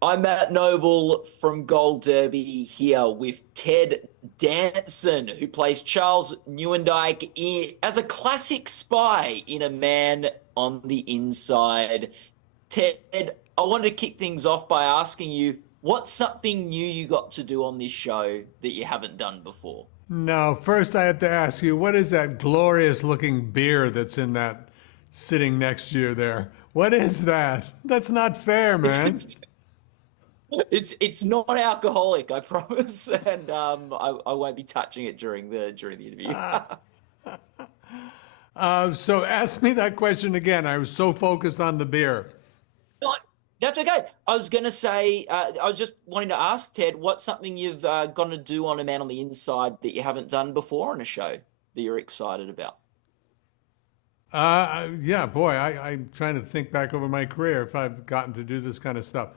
I'm Matt Noble from Gold Derby here with Ted Danson, who plays Charles Newendike as a classic spy in A Man on the Inside. Ted, I wanted to kick things off by asking you, what's something new you got to do on this show that you haven't done before? No, first I have to ask you, what is that glorious looking beer that's in that sitting next to you there? What is that? That's not fair, man. It's not alcoholic, I promise, and I won't be touching it during the interview. So ask me that question again. I was so focused on the beer. No, that's okay. I was going to say, I was just wanting to ask Ted, what's something you've gone to do on A Man on the Inside that you haven't done before on a show that you're excited about? Yeah, boy, I'm trying to think back over my career if I've gotten to do this kind of stuff.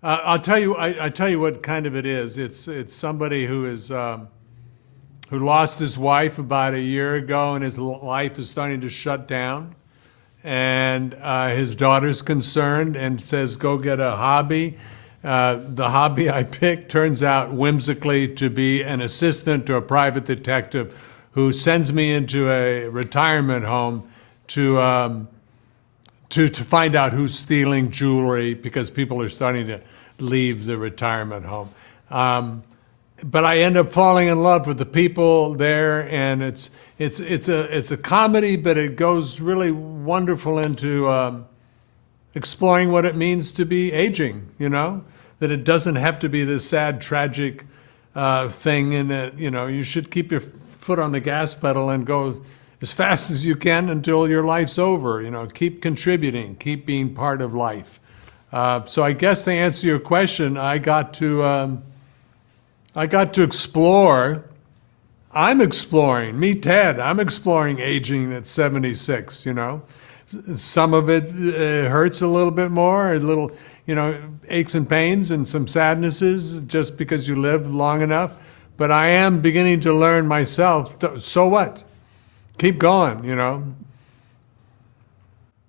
I tell you what kind of it is. It's somebody who lost his wife about a year ago, and his life is starting to shut down. And his daughter's concerned and says, "Go get a hobby." The hobby I picked turns out whimsically to be an assistant to a private detective who sends me into a retirement home to to find out who's stealing jewelry because people are starting to leave the retirement home. But I end up falling in love with the people there, and it's a comedy, but it goes really wonderful into exploring what it means to be aging. You know, that it doesn't have to be this sad, tragic thing, and that you should keep your foot on the gas pedal and go as fast as you can until your life's over. Keep contributing, keep being part of life. So I guess to answer your question, I got to explore. I'm exploring, me, Ted, I'm exploring aging at 76, Some of it hurts a little bit more, a little, aches and pains and some sadnesses just because you live long enough. But I am beginning to learn myself, so what? Keep going.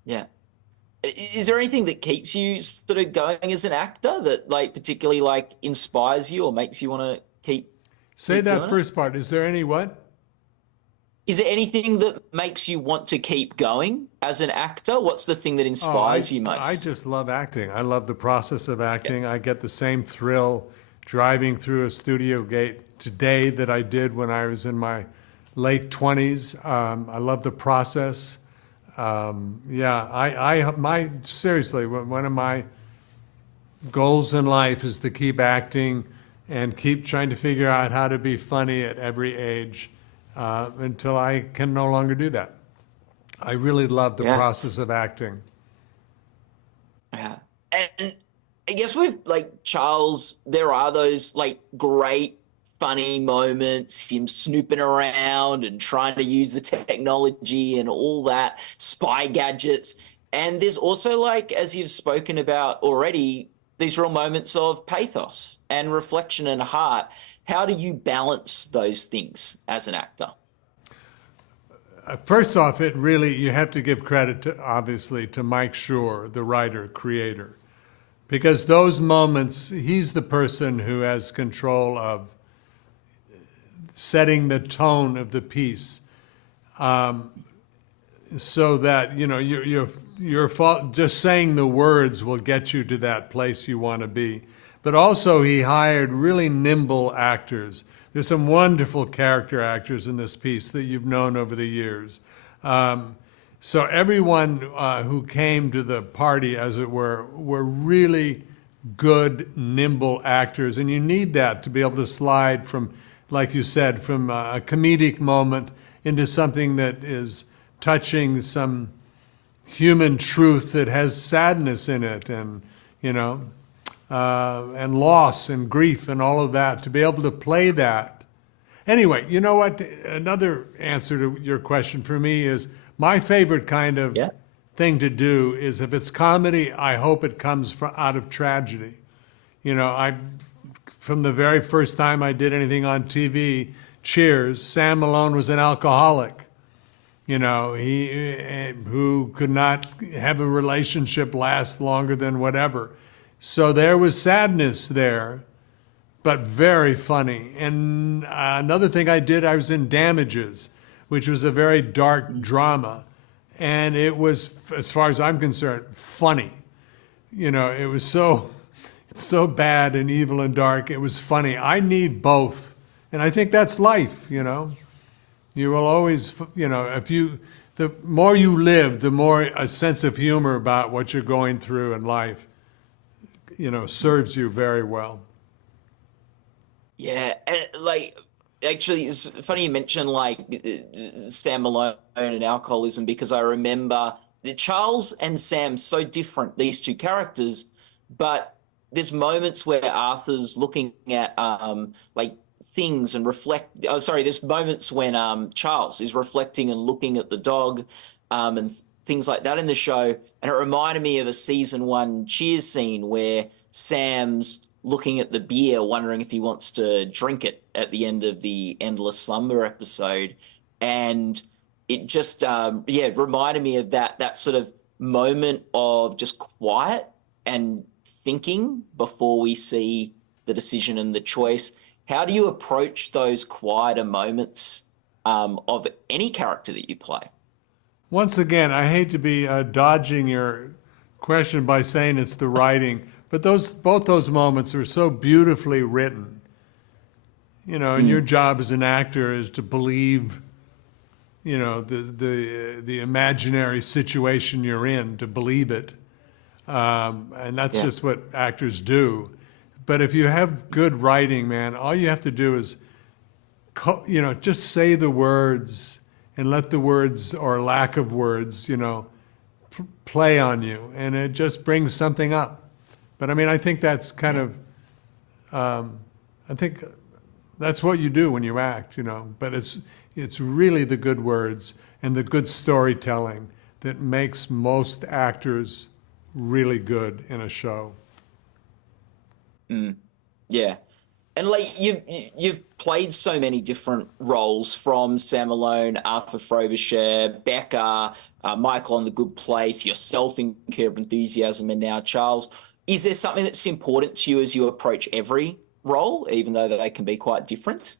Yeah. Is there anything that keeps you sort of going as an actor that like particularly like inspires you or makes you want to Say keep that doing it? first part. Is there any what? Is there anything that makes you want to keep going as an actor? What's the thing that Oh, inspires you I most? just love acting. I love the process of Yeah. acting. I get the same thrill driving through a studio gate today that I did when I was in my late 20s. I love the process. Yeah, seriously, one of my goals in life is to keep acting and keep trying to figure out how to be funny at every age until I can no longer do that. I really love the Yeah. process of acting. Yeah. And I guess with like Charles, there are those like great funny moments, him snooping around and trying to use the technology and all that, spy gadgets. And there's also like, as you've spoken about already, these real moments of pathos and reflection and heart. How do you balance those things as an actor? First off, it really, you have to give credit to, obviously, to Mike Schur, the writer, creator, because those moments, he's the person who has control of setting the tone of the piece, so that just saying the words will get you to that place you want to be. But also, he hired really nimble actors. There's some wonderful character actors in this piece that you've known over the years. So everyone who came to the party, as it were really good, nimble actors, and you need that to be able to slide from, like you said, from a comedic moment into something that is touching some human truth that has sadness in it, and loss and grief and all of that. To be able to play that. Anyway, you know what? Another answer to your question for me is my favorite kind of Yeah. thing to do is if it's comedy, I hope it comes out of tragedy. I from the very first time I did anything on TV, Cheers, Sam Malone was an alcoholic. He who could not have a relationship last longer than whatever. So there was sadness there, but very funny. And another thing I did, I was in Damages, which was a very dark drama. And it was, as far as I'm concerned, funny. You know, it was so bad and evil and dark. It was funny. I need both. And I think that's life, you know. You will always, you know, the more you live, the more a sense of humor about what you're going through in life, you know, serves you very well. Yeah, and like actually, it's funny you mentioned like Sam Malone and alcoholism because I remember that Charles and Sam so different, these two characters, but there's moments where Arthur's looking at like things and reflect. Oh, sorry, there's moments when Charles is reflecting and looking at the dog and things like that in the show, and it reminded me of a season one Cheers scene where Sam's looking at the beer, wondering if he wants to drink it at the end of the Endless Slumber episode. And it just, yeah, reminded me of that sort of moment of just quiet and thinking before we see the decision and the choice. How do you approach those quieter moments of any character that you play? Once again, I hate to be dodging your question by saying it's the writing, but both those moments are so beautifully written. You know, and your job as an actor is to believe, you know, the imaginary situation you're in, to believe it, and that's just what actors do. But if you have good writing, man, all you have to do is, you know, just say the words and let the words or lack of words, you know, play on you, and it just brings something up. But I mean, I think that's kind of, I think that's what you do when you act, you know. But it's really the good words and the good storytelling that makes most actors really good in a show. Yeah. And like you've played so many different roles from Sam Malone, Arthur Frobisher, Becca, Michael on The Good Place, yourself in Curb Enthusiasm, and now Charles. Is there something that's important to you as you approach every role, even though they can be quite different?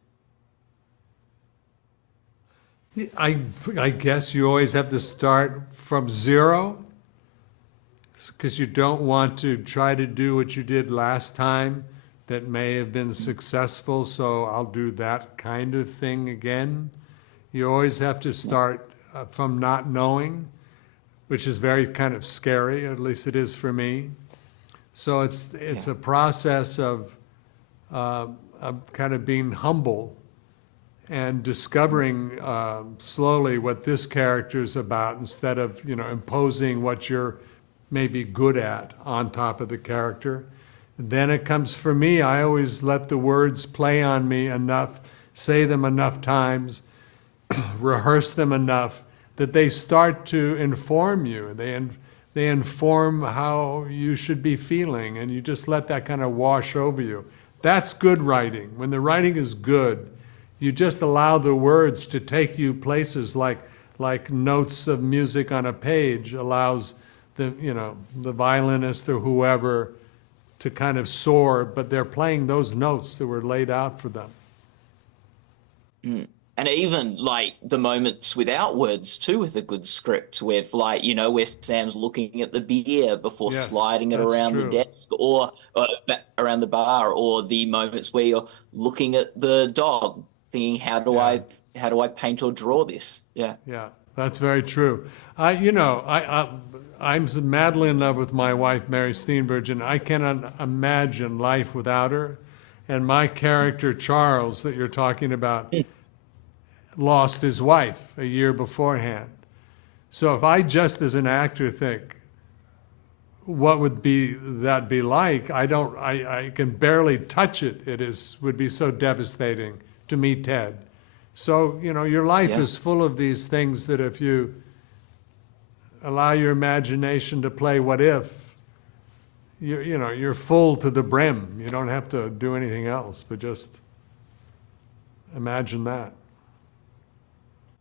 I, I guess you always have to start from zero because you don't want to try to do what you did last time that may have been successful, so I'll do that kind of thing again. You always have to start from not knowing, which is very kind of scary, at least it is for me. So it's a process of kind of being humble and discovering slowly what this character is about instead of, you know, imposing what you're maybe good at on top of the character. Then it comes for me, I always let the words play on me enough, say them enough times, rehearse them enough that they start to inform you. They inform how you should be feeling, and you just let that kind of wash over you. That's good writing. When the writing is good, you just allow the words to take you places like notes of music on a page allows the, you know, the violinist or whoever to kind of soar, but they're playing those notes that were laid out for them. And even like the moments without words too, with a good script, with like, you know, where Sam's looking at the beer before Yes, sliding it that's around the true. desk or around the bar, or the moments where you're looking at the dog, thinking, Yeah, how do I paint or draw this? Yeah. yeah, that's very true. You know, I'm madly in love with my wife, Mary Steenburgen. I cannot imagine life without her. And my character, Charles, that you're talking about, lost his wife a year beforehand. So if I just as an actor think, what would that be like? I can barely touch it. Would be so devastating to meet Ted. So, you know, your life Yeah. is full of these things that if you allow your imagination to play what if, you know, you're full to the brim. You don't have to do anything else, but just imagine that.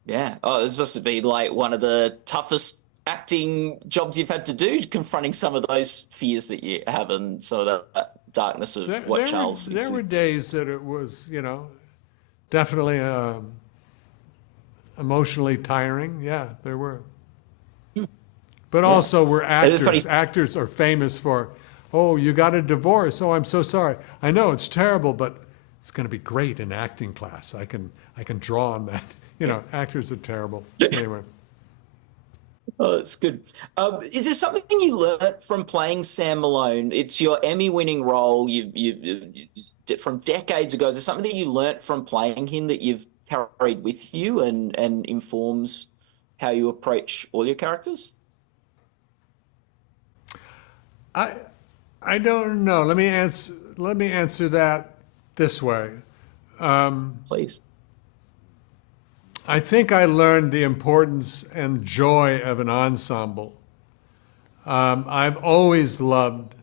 Yeah. Oh, it's supposed to be like one of the toughest acting jobs you've had to do, confronting some of those fears that you have and some of that darkness of what Charles There were exhibits? days that it was, definitely emotionally tiring. Yeah, there were. But Yeah. also, we're It's funny. actors. Actors are famous for, oh, you got a divorce. Oh, I'm so sorry. I know it's terrible, but it's going to be great in acting class. I can draw on that. Actors are terrible. Anyway. Oh, it's good. Is there something you learnt from playing Sam Malone? It's your Emmy-winning role. From decades ago. Is there something that you learnt from playing him that you've carried with you and informs how you approach all your characters? I I don't know. Let me answer that this way. Please. I think I learned the importance and joy of an ensemble. I've always loved,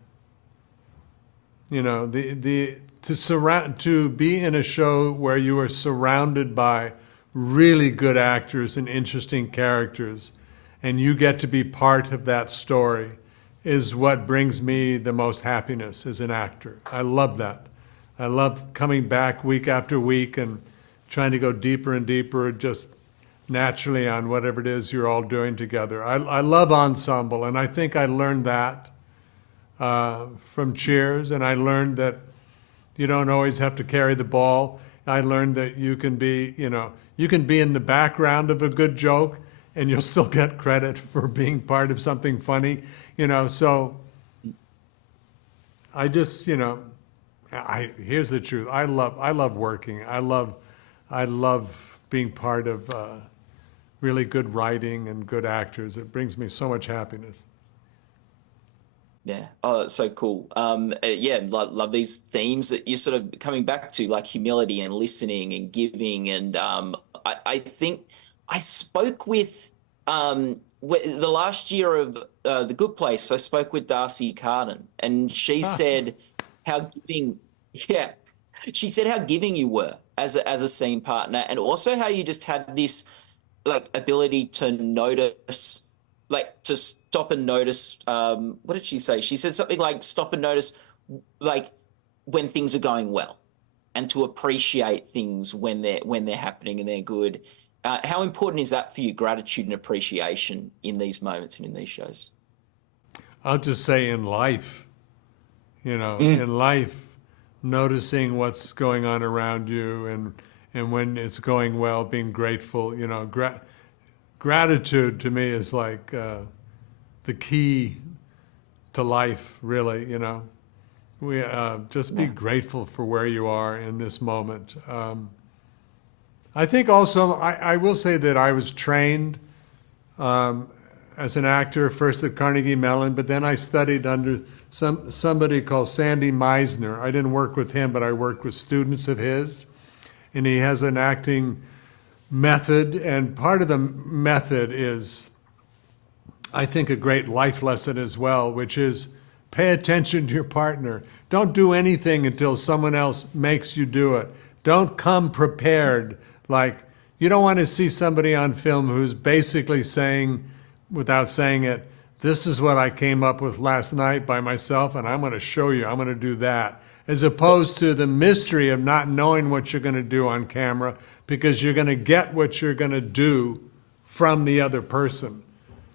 the to be in a show where you are surrounded by really good actors and interesting characters, and you get to be part of that story, is what brings me the most happiness as an actor. I love that. I love coming back week after week and trying to go deeper and deeper, just naturally on whatever it is you're all doing together. I love ensemble, and I think I learned that from Cheers, and I learned that you don't always have to carry the ball. I learned that you can be, you can be in the background of a good joke, and you'll still get credit for being part of something funny, So I just, here's the truth. I love working. I love being part of really good writing and good actors. It brings me so much happiness. Yeah. Oh, that's so cool. Yeah, love these themes that you're sort of coming back to, like humility and listening and giving. And I think I spoke with the last year of The Good Place. I spoke with Darcy Carden, and she Ah, said how giving, yeah, she said how giving you were as a scene partner, and also how you just had this like ability to notice, like to stop and notice. What did she say? She said something like stop and notice, like when things are going well, and to appreciate things when they're happening and they're good. How important is that for you? Gratitude and appreciation in these moments and in these shows. I'll just say in life, Mm. in life, noticing what's going on around you and when it's going well, being grateful, gratitude to me is like the key to life, really, We just be Yeah. grateful for where you are in this moment. I think also, I will say that I was trained um, as an actor, first at Carnegie Mellon, but then I studied under somebody called Sandy Meisner. I didn't work with him, but I worked with students of his. And he has an acting method, and part of the method is, I think, a great life lesson as well, which is pay attention to your partner. Don't do anything until someone else makes you do it. Don't come prepared. Like, you don't want to see somebody on film who's basically saying, without saying it, this is what I came up with last night by myself, and I'm going to show you, I'm going to do that. As opposed to the mystery of not knowing what you're going to do on camera, because you're going to get what you're going to do from the other person.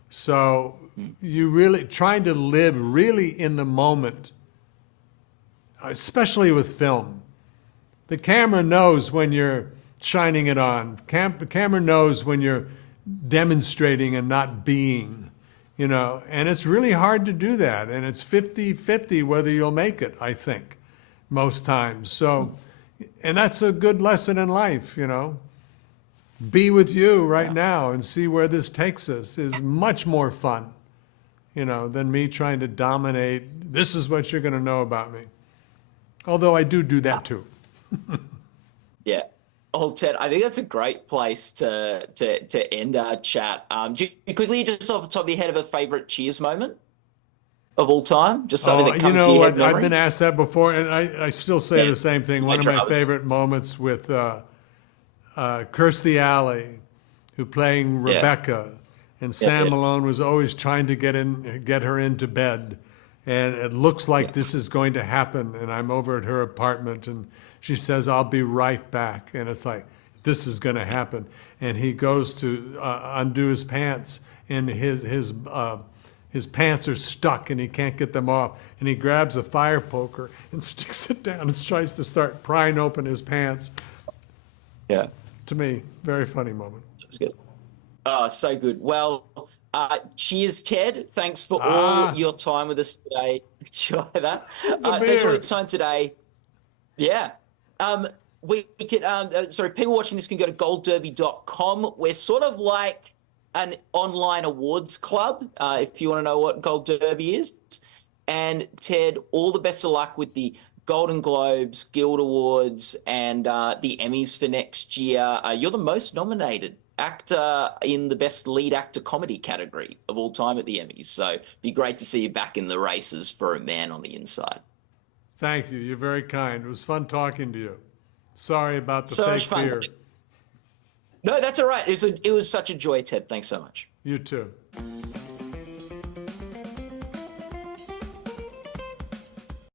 So you really trying to live really in the moment, especially with film. The camera knows when you're shining it on. The camera knows when you're demonstrating and not being, and it's really hard to do that. And it's 50-50 whether you'll make it, I think, most times. So, and that's a good lesson in life, Be with you right now and see where this takes us is much more fun, than me trying to dominate. This is what you're going to know about me. Although I do that too. Yeah. Oh, Ted, I think that's a great place to end our chat. Do you quickly, just off the top of your head, have a favorite Cheers moment of all time? Just something Oh, that comes to your head I've been memory? asked that before, and I still say Yeah. the same thing. One of Major my others. favorite moments with Kirstie Alley, who playing Yeah. Rebecca, and Yeah, Sam yeah. Malone was always trying to get her into bed. And it looks like this is going to happen. And I'm over at her apartment, and she says, "I'll be right back." And it's like, this is going to happen. And he goes to undo his pants, and his pants are stuck, and he can't get them off. And he grabs a fire poker and sticks it down and tries to start prying open his pants. Yeah. To me, very funny moment. It's good. Oh, so good. Well, cheers, Ted. Thanks for all Ah, your time with us today. Enjoy that. the Thanks for all beer. your time today. Yeah. We can, sorry, people watching this can go to goldderby.com. We're sort of like an online awards club, if you want to know what Gold Derby is. And Ted, all the best of luck with the Golden Globes, Guild Awards, and the Emmys for next year. You're the most nominated actor in the best lead actor comedy category of all time at the Emmys. So it'd be great to see you back in the races for A Man on the Inside. Thank you. You're very kind. It was fun talking to you. Sorry about the So much fake fun. beer. No, that's all right. It was such a joy, Ted. Thanks so much. You too.